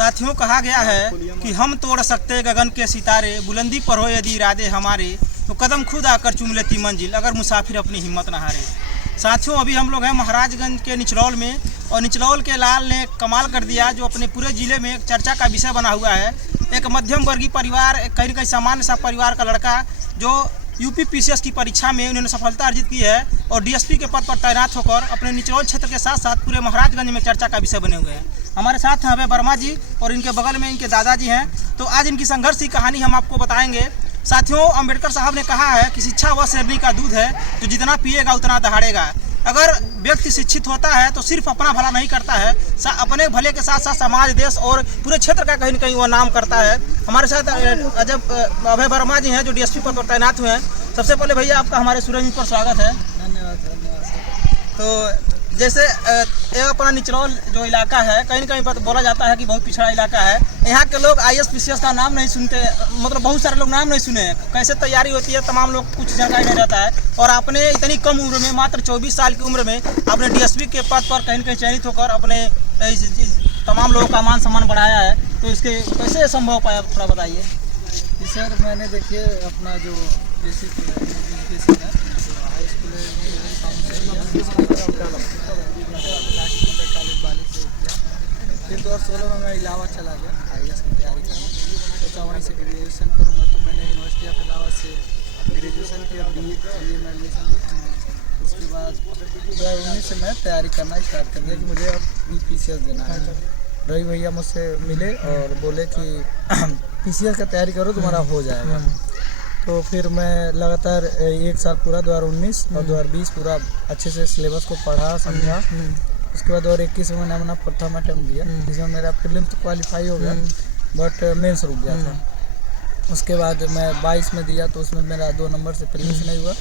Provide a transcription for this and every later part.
साथियों, कहा गया है कि हम तोड़ सकते गगन के सितारे, बुलंदी पर हो यदि इरादे हमारे, तो कदम खुद आकर चूम लेती मंजिल, अगर मुसाफिर अपनी हिम्मत न हारे। साथियों, अभी हम लोग हैं महाराजगंज के निचलौल में, और निचलौल के लाल ने कमाल कर दिया, जो अपने पूरे ज़िले में एक चर्चा का विषय बना हुआ है। एक मध्यम वर्गीय परिवार, कहीं न कहीं सामान्य सा परिवार का लड़का, जो यूपी पीसीएस की परीक्षा में उन्होंने सफलता अर्जित की है और डीएसपी के पद पर तैनात होकर अपने निचलौल क्षेत्र के साथ साथ पूरे महाराजगंज में चर्चा का विषय बने हुए हैं। हमारे साथ हैं अभय वर्मा जी और इनके बगल में इनके दादाजी हैं। तो आज इनकी संघर्ष की कहानी हम आपको बताएंगे। साथियों, अंबेडकर साहब ने कहा है कि शिक्षा वह शेरनी का दूध है जो जितना पिएगा उतना दहाड़ेगा। अगर व्यक्ति शिक्षित होता है तो सिर्फ अपना भला नहीं करता है, अपने भले के साथ साथ समाज, देश और पूरे क्षेत्र का कहीं न कहीं वो नाम करता है। हमारे साथ अभय वर्मा जी हैं जो डीएसपी पद पर तैनात हुए हैं। सबसे पहले भैया आपका हमारे सूरज पर स्वागत है। धन्यवाद। तो जैसे ये अपना निचलौल जो इलाका है, कहीं न कहीं बोला जाता है कि बहुत पिछड़ा इलाका है। यहाँ के लोग आईएएस पीसीएस का नाम नहीं सुनते, मतलब बहुत सारे लोग नाम नहीं सुने हैं। कैसे तैयारी होती है तमाम लोग कुछ जानकारी नहीं रहता है। और आपने इतनी कम उम्र में, मात्र 24 साल की उम्र में आपने डीएसपी के पद पर कहीं न कहीं चयनित होकर अपने तमाम लोगों का मान सम्मान बढ़ाया है। तो इसके कैसे संभव हो पाया, थोड़ा बताइए। सर, मैंने देखिए अपना जो बेसिक एजुकेशन है हाई स्कूल फिर 2016 में मैं इलाहाबाद चला गया आईएएस की तैयारी करने। सोचा वहीं से ग्रेजुएशन करूँगा, तो मैंने यूनिवर्सिटी ऑफ इलाहाबाद से ग्रेजुएशन किया, BA में एडमिशन। उसके बाद 2019 से मैं तैयारी करना स्टार्ट कर दिया कि मुझे अब PCS देना है। रवि भैया मुझसे मिले और बोले कि PCS का तैयारी करो, तुम्हारा हो जाएगा। तो फिर मैं लगातार एक साल पूरा 2019 और 2020 पूरा अच्छे से सिलेबस को पढ़ा, समझा। उसके बाद 2021 में मैंने अपना प्रथम अटेम्प्ट दिया, जिसमें मेरा प्रीलिम्स तो क्वालिफाई हो गया, बट मेंस रुक गया था। उसके बाद मैं 22 में दिया, तो उसमें मेरा 2 नंबर से प्रीलिम्स नहीं हुआ।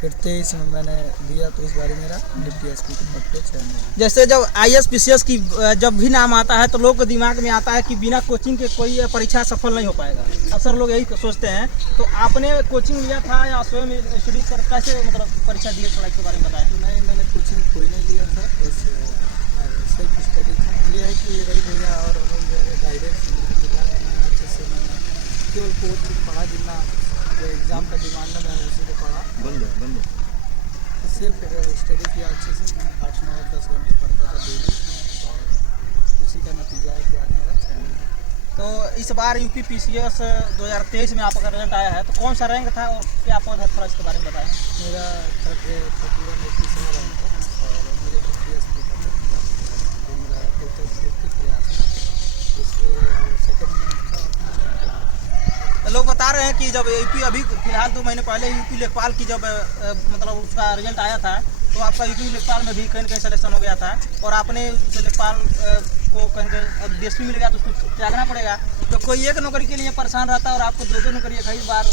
फिर 23 में मैंने दिया, तो इस बार मेरा डिप्टी एसपी के पद पे चयन हुआ। जैसे जब आईएएस पीसीएस की जब भी नाम आता है तो लोग के दिमाग में आता है कि बिना कोचिंग के कोई परीक्षा सफल नहीं हो पाएगा। अक्सर लोग यही सोचते हैं। तो आपने कोचिंग लिया था या स्वयं स्टडी कर कैसे मतलब परीक्षा दिए, थोड़ा इसके बारे में बताएं। नहीं, मैंने कोचिंग कोई नहीं लिया था, बस सेल्फ स्टडी था। ये है कि रवि भैया और गाइडेंस मिला, अच्छे से मैंने केवल कोचिंग पढ़ा, जितना जो एग्ज़ाम का डिमांड है मैंने उसी को पढ़ा। तो सिर्फ स्टडी किया अच्छे से, 8, 9 और 10 घंटे पढ़ता था डेली, और उसी का नतीजा है कि आज मेरा चयन है। तो इस बार यूपी पीसीएस 2023 में आपका रिजल्ट आया है, तो कौन सा रैंक था और क्या पद है, थोड़ा इसके बारे में बताएं। मेरा 31 में रैंक था और मुझे DSP का जो मेरा टोटल 60 प्रयास था, उसके सेकेंड में था। लोग बता रहे हैं कि जब यूपी अभी फिलहाल 2 महीने पहले यूपी लेखपाल की जब मतलब उसका रिजल्ट आया था, तो आपका यूपी लेखपाल में भी कहीं कहीं सिलेक्शन हो गया था और आपने उस लेखपाल को कहीं डीएसपी मिल गया तो उसको त्यागना पड़ेगा। तो कोई एक नौकरी के लिए परेशान रहता है और आपको 2 नौकरी कई बार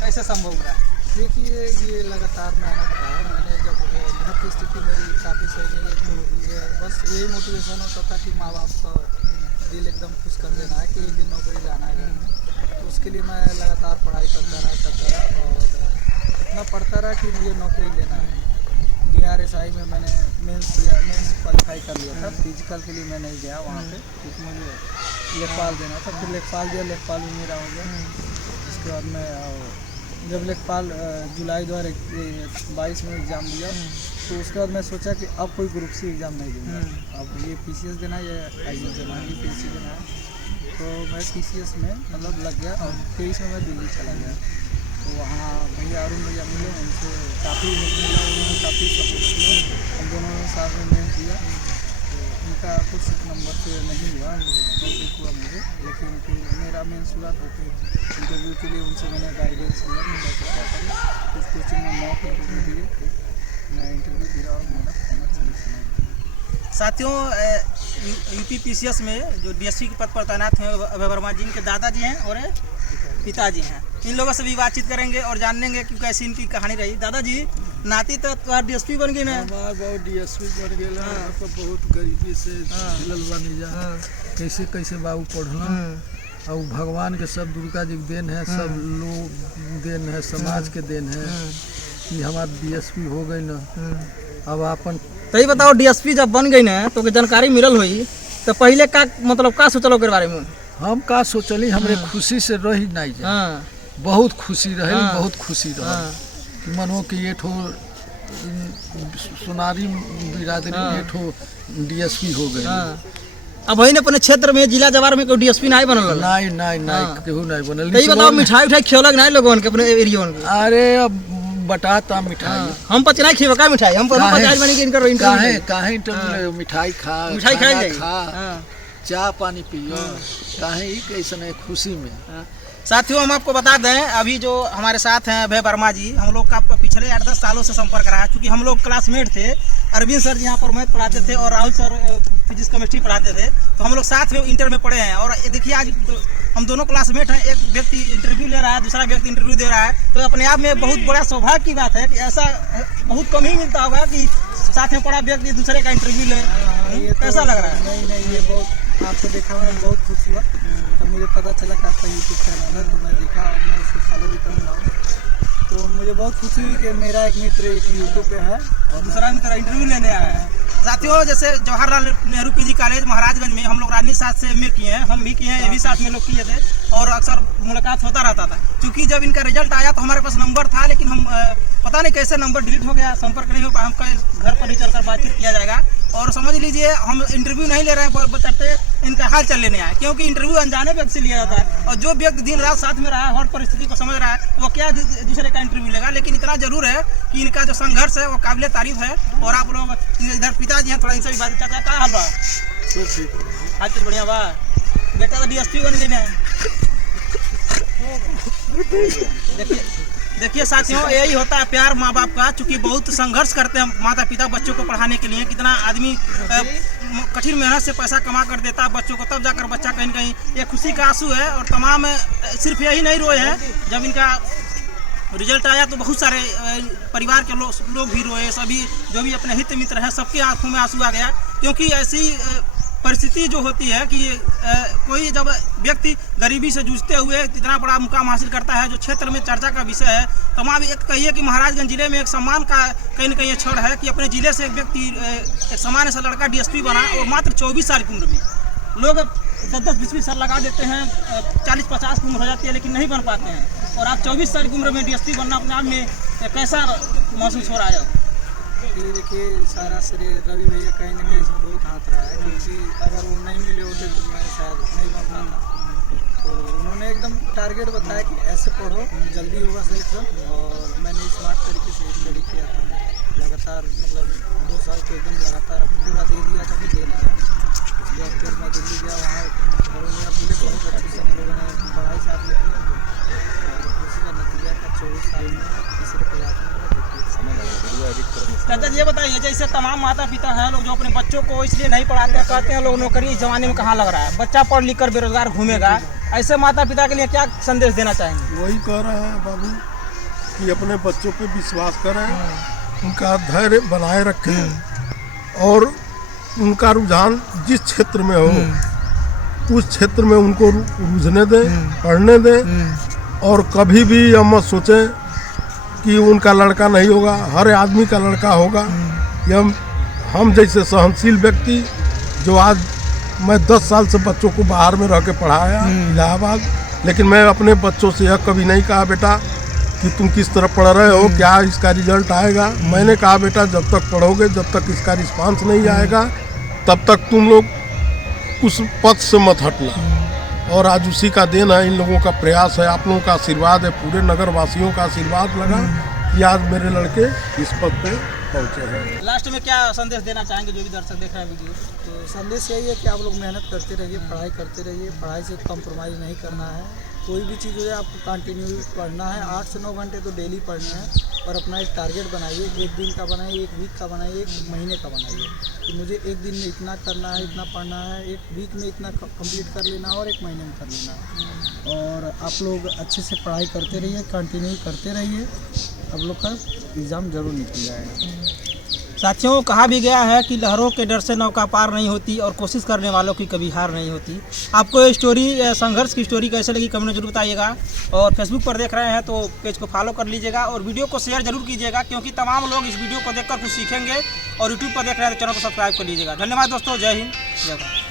कैसे संभव हुआ? देखिए, ये लगातार मेहनत रहा है। मैंने जब घर की स्थिति मेरी काफ़ी सही नहीं है, तो बस यही मोटिवेशन होता था कि माँ बाप का दिल एकदम खुश कर देना है कि एक दिन नौकरी लाना है घर में। तो उसके लिए मैं लगातार पढ़ाई करता रहा और इतना पढ़ता रहा कि मुझे नौकरी लेना है। DRSI में मैंने मेंस दिया, मेंस क्वालिफाई कर लिया था। फिजिकल के लिए मैं नहीं गया वहाँ पे, क्योंकि मुझे लेखपाल देना था। फिर लेखपाल दिया, लेखपाल भी मेरा हो गया। उसके बाद मैं जब लेखपाल जुलाई 2022 में एग्ज़ाम दिया, तो उसके बाद मैं सोचा कि अब कोई ग्रुप C एग्ज़ाम नहीं दूँगा, अब ये PCS देना है या IAS देना है, UPSC देना है। तो मैं PCS में मतलब लग गया और 23 में मैं दिल्ली चला गया। तो वहाँ भैया अरुण भैया मिले, उनसे काफ़ी मिला, उन्होंने काफ़ी सपोर्ट किया। हम दोनों ने साथ में मेहनत किया। तो उनका कुछ नंबर से नहीं हुआ, नौकरी हुआ मुझे, लेकिन फिर मेरा मेंस हुआ। तो फिर इंटरव्यू के लिए उनसे मैंने गाइडेंस लिया कि कैसे क्या करें। कुछ कोचिंग में मॉक इंटरव्यू दिए, मैं इंटरव्यू दिया और मेरा सिलेक्शन हुआ। साथियों, यूपी पीसीएस में जो डीएसपी के पद पर तैनात हैं अभय वर्मा जी, इनके दादाजी हैं और पिताजी हैं। इन लोगों से भी बातचीत करेंगे और जानेंगे कि कैसी इनकी कहानी रही। दादाजी, नाती तो डीएसपी बन गई ना? हमार बहुत DSP बन गया। तो बहुत गरीबी से झेलल बानी जा, कैसे कैसे बाबू पढ़ल। और भगवान के सब, दुर्गा जी के देन है, सब लोग देन है, समाज के देन है कि हमार DSP हो गई ना। अब अपन तो ये बताओ, डीएसपी जब बन गई ना तो जानकारी मिलल हुई, तो पहले का मतलब का सोचलो के बारे में? हम का सोचली हमरे खुशी से रही नहीं जाए। हाँ बहुत खुशी रहे, हाँ। बहुत खुशी रहे हाँ कि मनो कि ये ठो सोनारी बिरादरी हाँ। ये ठो डीएसपी हो गए। हाँ। अब वही अपने क्षेत्र में जिला जवार में कोई डीएसपी नहीं बनल? नहीं नहीं नहीं हाँ। केहू नहीं बनल। तो ये बताओ मिठाई उठाई खिलक नहीं लोगन के अपने एरिया में? अरे अब बटाता मिठाई। हाँ। हम पच नहीं खिएबा का मिठाई? हम काहे? 50 बनी के इनकर काहे इंटरव्यू काहे इंटरव्यू मिठाई खा, मिठाई खाई खाना जाई। खा, हाँ। चाय पानी पियो, काहे ही कैसन है खुशी में। साथियों हम आपको बता दें अभी जो हमारे साथ हैं अभय वर्मा जी, हम लोग का पिछले 8-10 सालों से संपर्क रहा है, क्योंकि हम लोग क्लासमेट थे। अरविंद सर यहाँ पर मैथ पढ़ाते थे और राहुल सर फिजिक्स केमिस्ट्री पढ़ाते थे, तो हम लोग साथ में इंटर में पढ़े हैं। और देखिए आज हम दोनों क्लासमेट हैं, एक व्यक्ति इंटरव्यू ले रहा है, दूसरा व्यक्ति इंटरव्यू दे रहा है, तो अपने आप में बहुत बड़ा सौभाग्य की बात है कि ऐसा बहुत कम ही मिलता होगा कि साथ में पढ़ा व्यक्ति दूसरे का इंटरव्यू ले। कैसा लग रहा है? नहीं ये बहुत आपको देखा मैं बहुत खुश हुआ। तो मुझे पता चला कि आपका यूट्यूब चैनल है, तो मैं देखा और मैं उसको फॉलो भी कर रहा हूँ। तो मुझे बहुत खुशी हुई कि मेरा एक मित्र एक यूट्यूब पे है और दूसरा मित्र इंटरव्यू लेने आया है। साथियों जैसे जवाहरलाल नेहरू पीजी कॉलेज महाराजगंज में हम लोग राजनीति शास्त्र से एमए किए हैं, हम भी किए हैं, ये भी साथ में लोग किए थे और अक्सर मुलाकात होता रहता था। क्योंकि जब इनका रिजल्ट आया तो हमारे पास नंबर था, लेकिन हम पता नहीं कैसे नंबर डिलीट हो गया, संपर्क नहीं हो पाया। हम घर पर ही चलकर बातचीत किया जाएगा। और समझ लीजिए हम इंटरव्यू नहीं ले रहे हैं, बचते इनका हाल चल लेने आए, क्योंकि इंटरव्यू अनजाने व्यक्ति से लिया जाता है। और जो व्यक्ति दिन रात साथ में रहा है, हर परिस्थिति को समझ रहा है, वो क्या दूसरे का इंटरव्यू लेगा। लेकिन इतना जरूर है कि इनका जो संघर्ष है वो काबिल तारीफ है। और आप लोग इधर पिताजी हैं, थोड़ा इनसे भी बात चाचा क्या हाल बा? आज तो बढ़िया बा, बेटा तो डीएसपी बन गई। देखिए साथियों यही होता है प्यार माँ बाप का। चूँकि बहुत संघर्ष करते हैं माता पिता बच्चों को पढ़ाने के लिए, कितना आदमी कठिन मेहनत से पैसा कमा कर देता है बच्चों को, तब जाकर बच्चा कहीं न कहीं ये खुशी का आंसू है। और तमाम सिर्फ यही नहीं रोए हैं, जब इनका रिजल्ट आया तो बहुत सारे परिवार के लोग भी रोए, सभी जो भी अपने हित मित्र हैं सबके आंखों में आंसू आ गया। क्योंकि ऐसी परिस्थिति जो होती है कि कोई जब व्यक्ति गरीबी से जूझते हुए इतना बड़ा मुकाम हासिल करता है, जो क्षेत्र में चर्चा का विषय है, तमाम एक कहिए कि महाराजगंज जिले में एक सम्मान का कहीं न कहीं क्षण है कि अपने जिले से एक व्यक्ति एक सामान्य सा लड़का डीएसपी बना और मात्र 24 साल की उम्र में। लोग 10-20 साल लगा देते हैं, 40-50 की उम्र हो जाती है, लेकिन नहीं बन पाते हैं। और आप 24 साल की उम्र में डीएसपी बनना अपने आप में कैसा महसूस हो रहा है? ये देखिए सारा श्रेय रवि भैया कहीं ना कहीं इसमें बहुत हाथ रहा है, क्योंकि अगर वो नहीं मिले होते तो मैं शायद नहीं बन पाता। तो उन्होंने एकदम टारगेट बताया कि ऐसे पढ़ो जल्दी होगा सिलेक्शन, और मैंने स्मार्ट तरीके से स्टडी किया था। लगातार मतलब 2 साल को एकदम लगातार पूरा दे दिया था कि देना है। उसके बाद फिर मैं दिल्ली गया, वहाँ बड़ोनिया पूरे बहुत अच्छे से हम लोगों ने पढ़ाई साथ में की। उसी का नतीजा था 24 साल में तीसरे प्रयास में। चाचा ये बताइए, जैसे तमाम माता पिता हैं लोग जो अपने बच्चों को इसलिए नहीं पढ़ाते हैं, कहते हैं लोग नौकरी इस जमाने में कहाँ लग रहा है, बच्चा पढ़ लिख कर बेरोजगार घूमेगा, ऐसे माता पिता के लिए क्या संदेश देना चाहेंगे? वही कह रहे हैं बाबू कि अपने बच्चों पे विश्वास करें, उनका धैर्य बनाए रखें और उनका रुझान जिस क्षेत्र में हो उस क्षेत्र में उनको रुझने दें, पढ़ने दें। और कभी भी यह मत सोचें कि उनका लड़का नहीं होगा, हर आदमी का लड़का होगा। हम जैसे सहनशील व्यक्ति जो आज मैं 10 साल से बच्चों को बाहर में रह के पढ़ाया इलाहाबाद, लेकिन मैं अपने बच्चों से यह कभी नहीं कहा बेटा कि तुम किस तरह पढ़ रहे हो, क्या इसका रिजल्ट आएगा। मैंने कहा बेटा जब तक पढ़ोगे, जब तक इसका रिस्पांस नहीं आएगा, तब तक तुम लोग उस पथ से मत हटना। और आज उसी का देन है, इन लोगों का प्रयास है, आप लोगों का आशीर्वाद है, पूरे नगर वासियों का आशीर्वाद लगा कि आज मेरे लड़के इस पद पे पहुँचे हैं। लास्ट में क्या संदेश देना चाहेंगे जो भी दर्शक देख रहे हैं वीडियो? तो संदेश यही है कि आप लोग मेहनत करते रहिए, पढ़ाई करते रहिए, पढ़ाई से कॉम्प्रोमाइज़ नहीं करना है। कोई भी चीज़ जो है आपको कंटिन्यू पढ़ना है, 8 से 9 घंटे तो डेली पढ़ने हैं। और अपना एक टारगेट बनाइए, 1 दिन का बनाइए, 1 वीक का बनाइए, 1 महीने का बनाइए कि मुझे 1 दिन में इतना करना है, इतना पढ़ना है, 1 वीक में इतना कंप्लीट कर लेना है और 1 महीने में कर लेना है। और आप लोग अच्छे से पढ़ाई करते रहिए, कंटिन्यू करते रहिए, आप लोग का एग्ज़ाम ज़रूर निकल जाएगा। साथियों कहा भी गया है कि लहरों के डर से नौका पार नहीं होती और कोशिश करने वालों की कभी हार नहीं होती। आपको ये स्टोरी संघर्ष की स्टोरी कैसे लगी कमेंट में जरूर बताइएगा। और फेसबुक पर देख रहे हैं तो पेज को फॉलो कर लीजिएगा और वीडियो को शेयर जरूर कीजिएगा, क्योंकि तमाम लोग इस वीडियो को देखकर कुछ सीखेंगे। और यूट्यूब पर देख रहे हैं तो चैनल को सब्सक्राइब कर लीजिएगा। धन्यवाद दोस्तों, जय हिंद, जय भारत।